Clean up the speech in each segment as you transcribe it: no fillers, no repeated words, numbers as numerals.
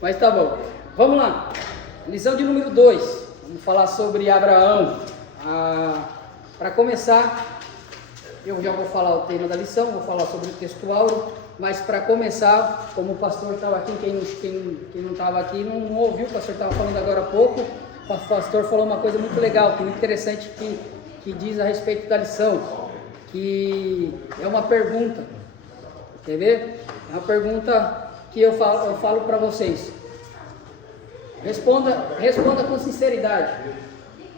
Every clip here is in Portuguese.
Mas tá bom. Vamos lá. Lição de número 2. Vamos falar sobre Abraão. Para começar, eu já vou falar o tema da lição, vou falar sobre o texto áureo, mas para começar, como o pastor estava aqui, quem não estava aqui não ouviu, o pastor estava falando agora há pouco, o pastor falou uma coisa muito legal, muito interessante que diz a respeito da lição, que é uma pergunta, quer ver? É uma pergunta que eu falo para vocês. Responda com sinceridade.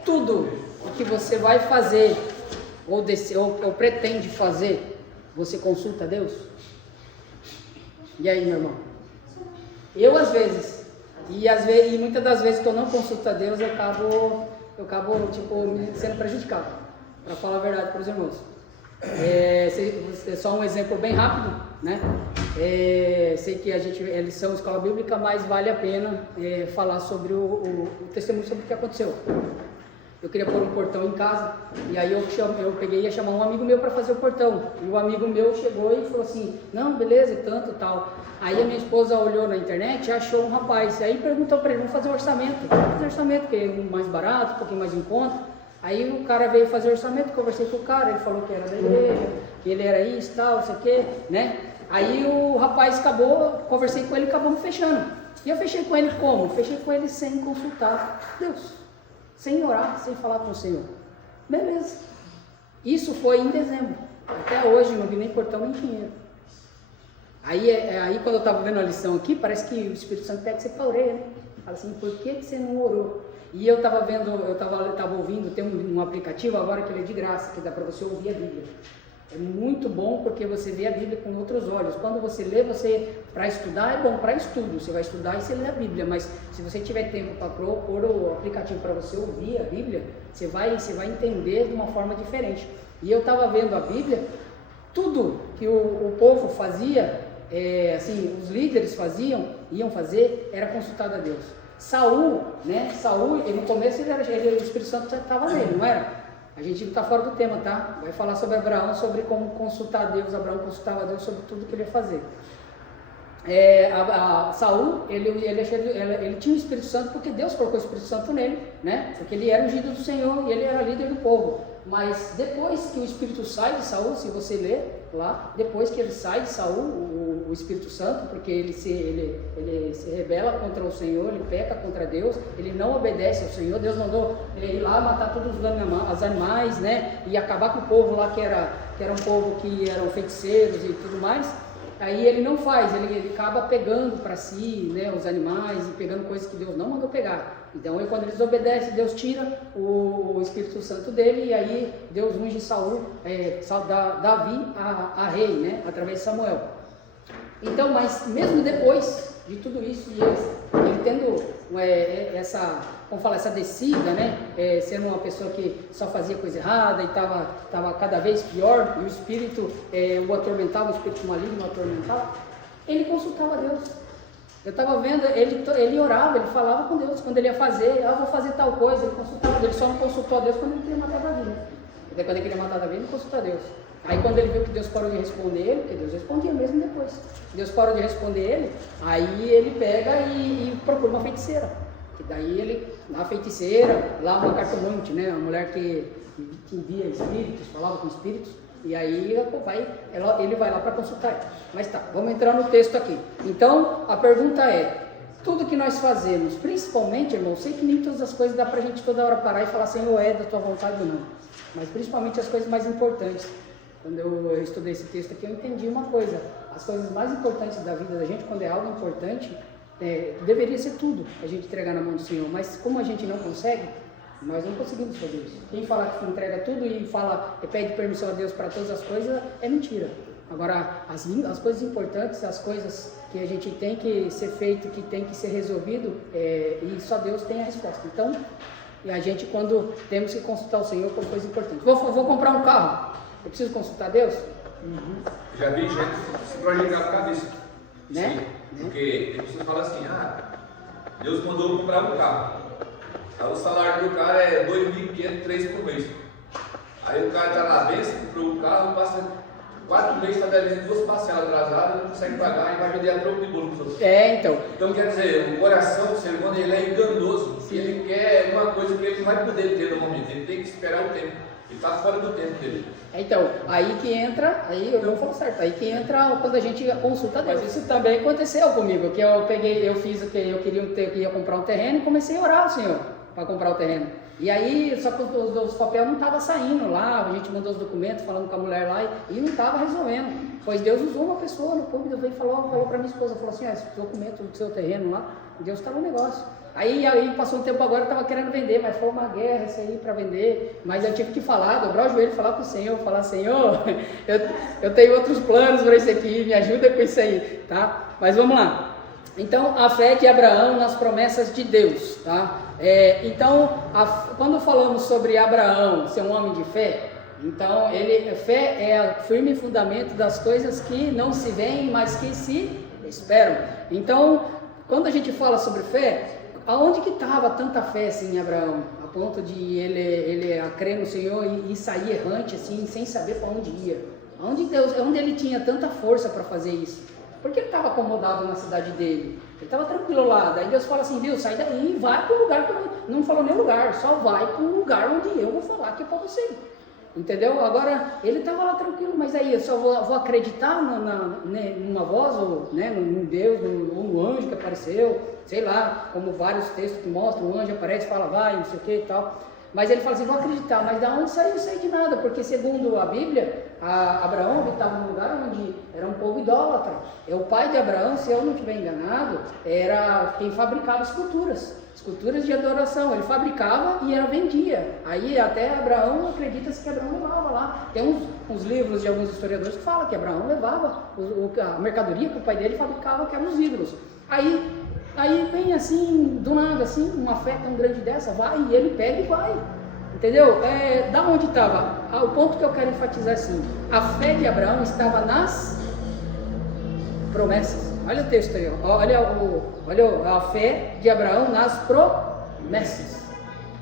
Tudo o que você vai fazer ou pretende fazer, você consulta a Deus? E aí, meu irmão? Eu às vezes, e muitas das vezes que eu não consulto a Deus, eu acabo sendo prejudicado, para falar a verdade para os irmãos. Só um exemplo bem rápido, né? Sei que a gente é lição escola bíblica, mas vale a pena falar sobre o testemunho sobre o que aconteceu. Eu queria pôr um portão em casa, e aí eu peguei e ia chamar um amigo meu para fazer o portão, e o amigo meu chegou e falou assim, não, beleza, tanto tal. Aí a minha esposa olhou na internet e achou um rapaz, aí perguntou para ele, vamos fazer orçamento, que é mais barato, um pouquinho mais em conta. Aí o cara veio fazer orçamento, conversei com o cara, ele falou que era da igreja, que ele era isso, tal, isso aqui, né? Aí o rapaz conversei com ele e acabou me fechando. E eu fechei com ele como? Fechei com ele sem consultar Deus, sem orar, sem falar com o Senhor. Beleza. Isso foi em dezembro. Até hoje não vi nem portão nem dinheiro. Aí quando eu estava vendo a lição aqui, parece que o Espírito Santo pega você para a orelha, né? Fala assim, por que você não orou? E eu estava ouvindo, tem um aplicativo agora que ele é de graça, que dá para você ouvir a Bíblia. É muito bom porque você vê a Bíblia com outros olhos. Quando você lê, para estudar é bom, para estudo, você vai estudar e você lê a Bíblia, mas se você tiver tempo para pôr o aplicativo para você ouvir a Bíblia, você vai entender de uma forma diferente. E eu estava vendo a Bíblia, tudo que o povo fazia, os líderes iam fazer, era consultar a Deus. Saul, no começo o Espírito Santo estava nele, não era? A gente não está fora do tema, tá? Vai falar sobre Abraão, sobre como consultar a Deus. Abraão consultava a Deus sobre tudo que ele ia fazer. Saul, ele tinha o Espírito Santo porque Deus colocou o Espírito Santo nele, né? Porque ele era ungido do Senhor e ele era líder do povo. Mas depois que o Espírito sai de Saul, se você ler lá, depois que ele sai de Saul, o Espírito Santo, porque ele se rebela contra o Senhor, ele peca contra Deus, ele não obedece ao Senhor. Deus mandou ele ir lá matar todos os animais, né? E acabar com o povo lá que era um povo que eram feiticeiros e tudo mais. Aí ele não faz, ele acaba pegando para si, né, os animais e pegando coisas que Deus não mandou pegar. Então quando eles obedecem, Deus tira o Espírito Santo dele e aí Deus unge Davi a rei, né, através de Samuel. Então, mas mesmo depois de tudo isso, e ele tendo essa descida, né, sendo uma pessoa que só fazia coisa errada e estava cada vez pior, e o espírito o atormentava, o espírito maligno o atormentava, ele consultava a Deus. Eu estava vendo, ele orava, ele falava com Deus, quando ele ia fazer, vou fazer tal coisa, ele consultava a Deus. Ele só não consultou a Deus quando ele queria matar Davi, né? Daí quando ele queria matar Davi, ele consultou a Deus. Aí quando ele viu que Deus parou de responder ele, porque Deus respondia mesmo depois, Deus parou de responder ele, aí ele pega e procura uma feiticeira. E daí ele, na feiticeira, lá uma cartomante, né, uma mulher que via espíritos, falava com espíritos, e aí ele vai lá para consultar. Mas tá, vamos entrar no texto aqui. Então, a pergunta é, tudo que nós fazemos, principalmente, irmão, sei que nem todas as coisas dá pra gente toda hora parar e falar assim, ou é da tua vontade ou não, mas principalmente as coisas mais importantes. Quando eu estudei esse texto aqui, eu entendi uma coisa, as coisas mais importantes da vida da gente, quando é algo importante, deveria ser tudo, a gente entregar na mão do Senhor, mas como a gente não consegue, nós não conseguimos fazer isso. Quem fala que entrega tudo e pede permissão a Deus para todas as coisas, é mentira. Agora, as coisas importantes, as coisas que a gente tem que ser feito, que tem que ser resolvido, e só Deus tem a resposta. Então, a gente, quando temos que consultar o Senhor por coisa importante. Vou comprar um carro, eu preciso consultar Deus? Uhum. Já vi gente se projetar a cabeça, né? Porque tem pessoas que falam assim, Deus mandou comprar um carro. Aí o salário do cara é 2.500, 3 por mês. Aí o cara está na bênção, comprou um carro, passa 4 meses está devendo 2 parcelas atrasadas, não consegue pagar e vai vender a troco de bolo para os outros. Então. Então quer dizer, o coração do ser humano ele é enganoso. Sim. Ele quer uma coisa que ele não vai poder ter no momento, ele tem que esperar o tempo. Ele está fora do tempo dele. Então, aí que entra, aí eu não falo certo, aí que entra quando a gente consulta Deus. Isso também aconteceu comigo, que eu fiz o que eu queria comprar um terreno e comecei a orar ao Senhor para comprar o terreno. E aí, só que os papéis não estavam saindo lá, a gente mandou os documentos falando com a mulher lá e não estava resolvendo. Pois Deus usou uma pessoa no público, veio e falou para minha esposa, falou assim, esse documento do seu terreno lá, Deus está no negócio. Aí passou um tempo agora, eu estava querendo vender, mas foi uma guerra isso aí para vender. Mas eu tive que falar, dobrar o joelho, falar para o Senhor, falar, Senhor, eu tenho outros planos para isso aqui, me ajuda com isso aí, tá? Mas vamos lá. Então, a fé de Abraão nas promessas de Deus, tá? Quando falamos sobre Abraão ser um homem de fé, então fé é o firme fundamento das coisas que não se veem, mas que se esperam. Então, quando a gente fala sobre fé, aonde que estava tanta fé assim em Abraão, a ponto de ele crer no Senhor e sair errante assim, sem saber para onde ia? Onde ele tinha tanta força para fazer isso? Porque ele estava acomodado na cidade dele, ele estava tranquilo lá. Daí Deus fala assim, viu, sai daí e vai para o lugar que eu não falou nem lugar, só vai para um lugar onde eu vou falar que é para você. Entendeu? Agora, ele estava lá tranquilo, mas aí eu só vou acreditar numa voz, ou num Deus, ou no anjo que apareceu, sei lá, como vários textos que mostram, o anjo aparece e fala, vai, não sei o que e tal. Mas ele fala assim, vou acreditar, mas da onde saiu? Não sei de nada, porque segundo a Bíblia, Abraão estava num lugar onde era um povo idólatra. O pai de Abraão, se eu não estiver enganado, era quem fabricava esculturas de adoração. Ele fabricava e vendia. Aí até Abraão, acredita-se que Abraão levava lá. Tem uns livros de alguns historiadores que falam que Abraão levava a mercadoria que o pai dele fabricava, que eram os ídolos. Aí vem assim, do nada, assim, uma fé tão grande dessa, vai, e ele pega e vai, entendeu? Da onde estava? O ponto que eu quero enfatizar assim, a fé de Abraão estava nas promessas. Olha o texto aí, ó. Olha a fé de Abraão nas promessas.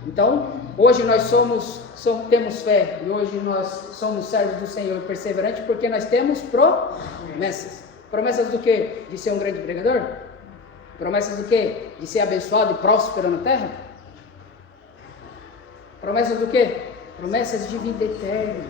Então, hoje nós temos fé, e hoje nós somos servos do Senhor perseverantes, porque nós temos promessas. Promessas do quê? De ser um grande pregador? Promessas do quê? De ser abençoado e próspero na terra? Promessas do quê? Promessas de vida eterna.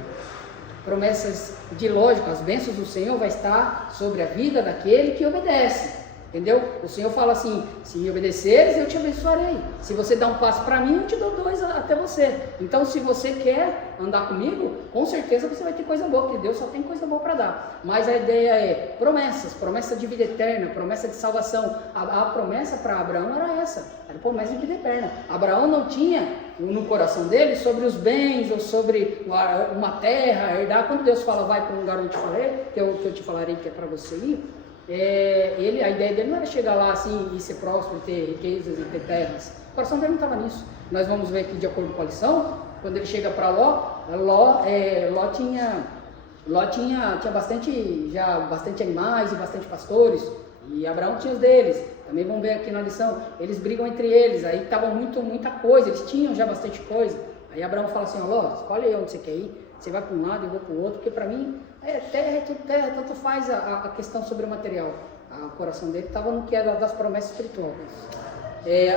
Promessas de lógica. As bênçãos do Senhor vai estar sobre a vida daquele que obedece. Entendeu? O Senhor fala assim, se obedeceres, eu te abençoarei. Se você dá um passo para mim, eu te dou 2 até você. Então, se você quer andar comigo, com certeza você vai ter coisa boa, porque Deus só tem coisa boa para dar. Mas a ideia é promessa de vida eterna, promessa de salvação. A promessa para Abraão era essa, era promessa de vida eterna. Abraão não tinha no coração dele sobre os bens ou sobre uma terra, herdar. Quando Deus fala, vai para um lugar onde eu te falarei que é para você ir, a ideia dele não era chegar lá assim e ser próspero, ter riquezas e ter terras. O coração dele não estava nisso. Nós vamos ver aqui de acordo com a lição, quando ele chega para Ló tinha bastante animais e bastante pastores, e Abraão tinha os deles. Também vamos ver aqui na lição, eles brigam entre eles, aí estava muita coisa, eles tinham já bastante coisa. Aí Abraão fala assim, Ló, escolhe aí onde você quer ir, você vai para um lado e eu vou para o outro, porque para mim terra é tudo terra, tanto faz a questão sobre o material. O coração dele estava no que era das promessas espirituais.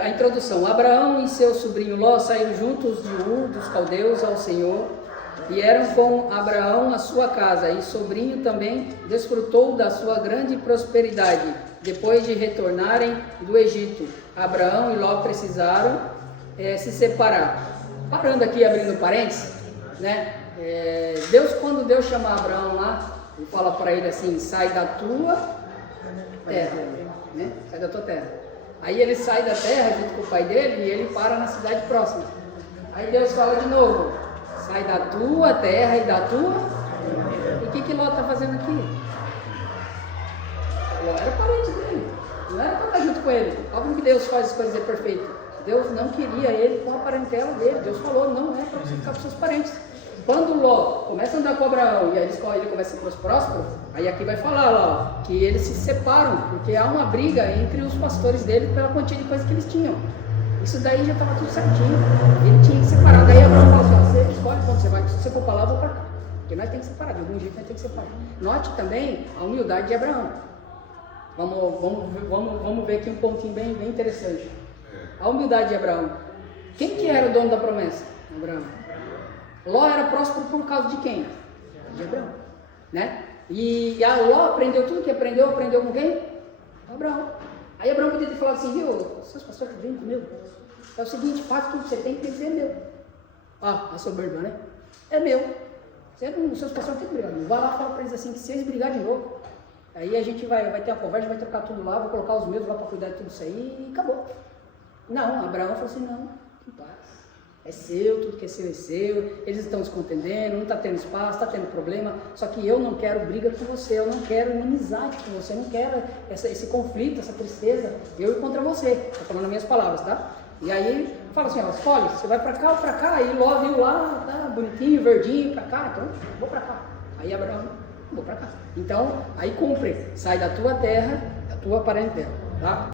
A introdução, Abraão e seu sobrinho Ló saíram juntos de Ur dos caldeus ao Senhor, e eram com Abraão a sua casa, e sobrinho também desfrutou da sua grande prosperidade, depois de retornarem do Egito. Abraão e Ló precisaram se separar. Parando aqui, abrindo parênteses, né? Quando Deus chama Abraão lá, ele fala para ele assim, sai da tua terra, né? Sai da tua terra. Aí ele sai da terra junto com o pai dele e ele para na cidade próxima. Aí Deus fala de novo, sai da tua terra e da tua... E o que Ló está fazendo aqui? Ló era parente dele, não era para estar junto com ele. Óbvio que Deus faz as coisas perfeitas. Deus não queria ele com a parentela dele. Deus falou, não é para você ficar com seus parentes. Quando Ló começa a andar com Abraão e aí ele começa a ser próspero, aí aqui vai falar lá, que eles se separam, porque há uma briga entre os pastores dele pela quantia de coisas que eles tinham. Isso daí já estava tudo certinho, ele tinha que separar. Daí Abraão fala assim, você escolhe quando você vai, se você for para lá, eu vou para cá. Porque nós temos que separar, de algum jeito nós temos que separar. Note também a humildade de Abraão. Vamos ver aqui um pontinho bem interessante. A humildade de Abraão. Quem que era o dono da promessa? Abraão. Ló era próspero por causa de quem? De Abraão, né? E a Ló aprendeu tudo que aprendeu com quem? Abraão. Aí Abraão podia ter falado assim, viu, seus pastores que vêm comigo, é o seguinte, faz tudo que você tem que dizer meu. A soberba, né? É meu. Os seus pastores têm que brigar. Vai lá e fala para eles assim, que se eles brigarem de novo, aí a gente vai ter uma conversa, vai trocar tudo lá, vou colocar os meus lá para cuidar de tudo isso aí e acabou. Não, Abraão falou assim, não, que paz. É seu, tudo que é seu, eles estão se contendendo, não está tendo espaço, está tendo problema, só que eu não quero briga com você, eu não quero inimizade com você, eu não quero esse conflito, essa tristeza, eu ir contra você, estou falando as minhas palavras, tá? E aí, fala assim, ó, escolhe, você vai para cá ou para cá, aí Ló viu lá, tá bonitinho, verdinho, para cá, então vou para cá. Aí Abraão, vou para cá. Então, aí cumpre, sai da tua terra, da tua parentela, tá?